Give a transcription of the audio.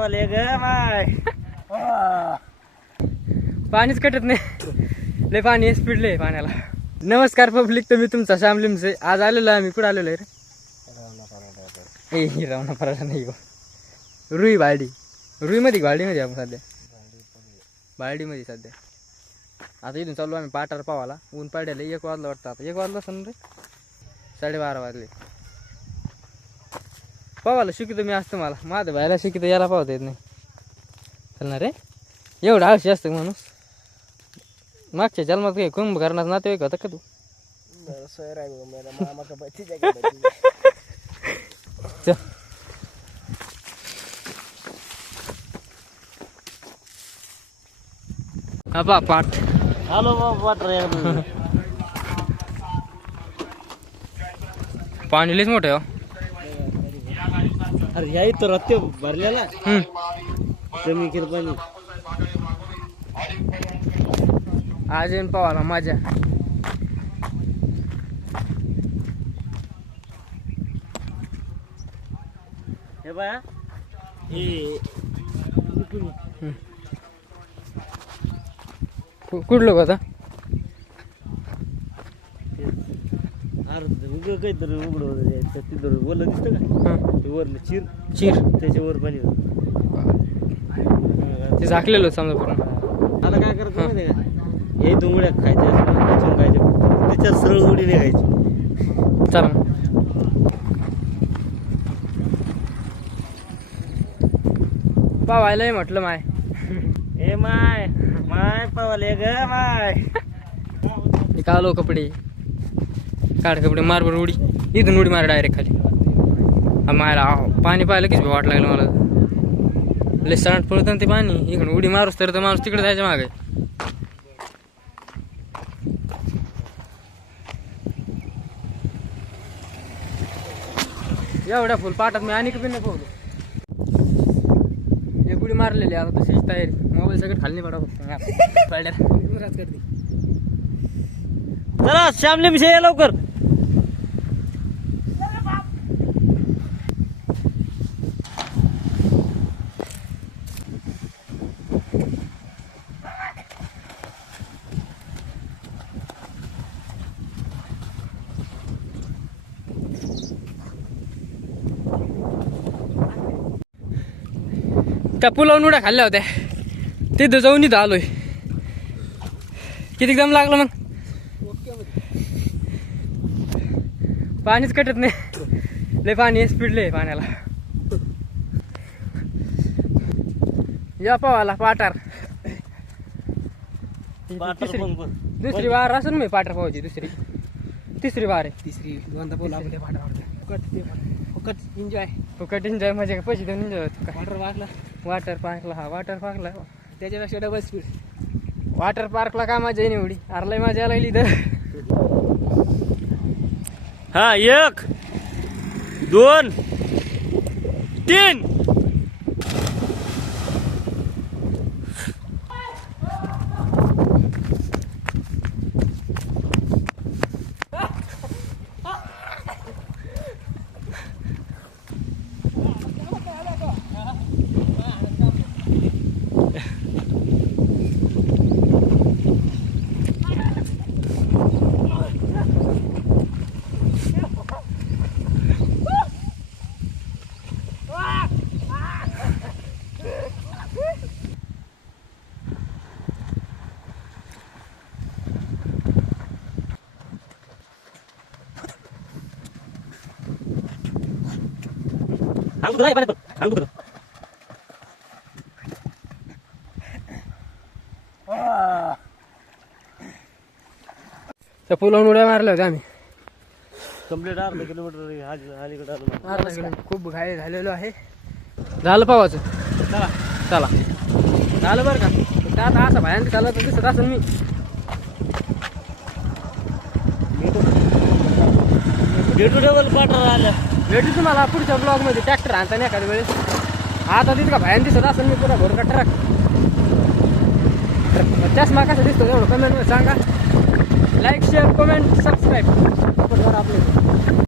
पावाले ग माय. पाणीच कटत नाही. लय पाणी स्पीड लय पाण्याला. नमस्कार पब्लिक तर मी तुमचा श्याम लिमसे. आज आलेलो आम्ही. कुठं आलेलो रे? ए रावणा पराठा नाही गो. रुई बालडी. रुईमध्ये बालडीमध्ये आपण सध्या. बालडीमध्ये सध्या. आता इथून चाललो आम्ही पाटार पावाला. ऊन पाड्याला एक वाजला वाटतं आता. एक वाजला असं रे? साडेबारा वाजले. पावाला शिकितो मी असतो मला. माझं बायला शिकितो याला पावता येत नाही. चालणार रे. एवढा आळशी असतं माणूस? मागच्या जन्मात काही कुंभ करणार नातेवाईक होता का तू? चल. हा पाठ. हॅलो पाणी लयच मोठं आहे हो. अरे या इथं रत्ते भरलेला. कमी केलं पाणी आज येईन पावाला माझ्या. हे बाया हे कुठलं होता अरे उघड काहीतरी उघड होतं ते तिथं वरलं दिसतं का. ते वरलं चिर. चिर. त्याच्यावर पाणी होतं ते झाकलेलं होतं समजा पूर्ण. आता काय करायचं माहिती आहे का? हे दुंगड्या खायच्या चुंकायच्या त्याच्यात सरळ उडी निघायची. चला. पावायलाही म्हटलं माय. ए माय माय पावाले ग माय. कालो कपडे. काढ कपडे मार बरं उडी. इथून उडी मार डायरेक्ट खाली. मायला आव, पाणी पाहिलं कीच वाट लागलं मला. लय सांड पळत ते पाणी. इकडून उडी मारूस तर माणूस तिकडे जायच्या मागे. एवढ्या फुल पाटात मी आणि नाही पोहलो एक उडी मारलेली आता तशीच तयारी. मोबाईल सगळं खाली पडा चला श्यामले विषय या लवकर. त्या पुलावून उड्या खाल्ल्या होत्या. तिथं जाऊन इथं आलोय. किती दम लागलं मग? पाणीच कटत नाही. लय पाणी स्पीड लय पाण्याला. या पावाला पाटार. पाटार तिसरी. दुसरी वार असून मी पाटार पावायची दुसरी. तिसरी वार आहे. तिसरी. दोनदा बोला फुकट. एन्जॉय फुकट एन्जॉय मजा काय पैसे देऊन एन्जॉय होतो वॉटर पार्कला वॉटर पार्कला हा वॉटर पार्कला त्याच्यापेक्षा डबल स्पीड वॉटर पार्कला का मजा येईन एवढी? आरलाय लय मजा यायला लागली इथं. हा एक दोन तीन. त्या पुलावून उड्या मारल्या होत्या आम्ही. कंप्लीट अर्धा किलोमीटर आज- अलीकडे आलो. अर्धा किलोमीटर. खूप घाई झालेलो आहे. झालं पावाचं. चला. चला. झालं बरं का? आता असं भयानक चालत दिसत असेल मी. भेटू डबल पाटर आलं. भेटू तुम्हाला पुढच्या ब्लॉगमध्ये ट्रॅक्टर आणता नाही एखाद्या वेळेस. आता तिथं का भयान दिसत असेल मी पुरा भर का ट्रक चष्मा कसा दिसतो एवढं कमेंटमध्ये सांगा. लाईक शेअर कमेंट सबस्क्राईब आपले.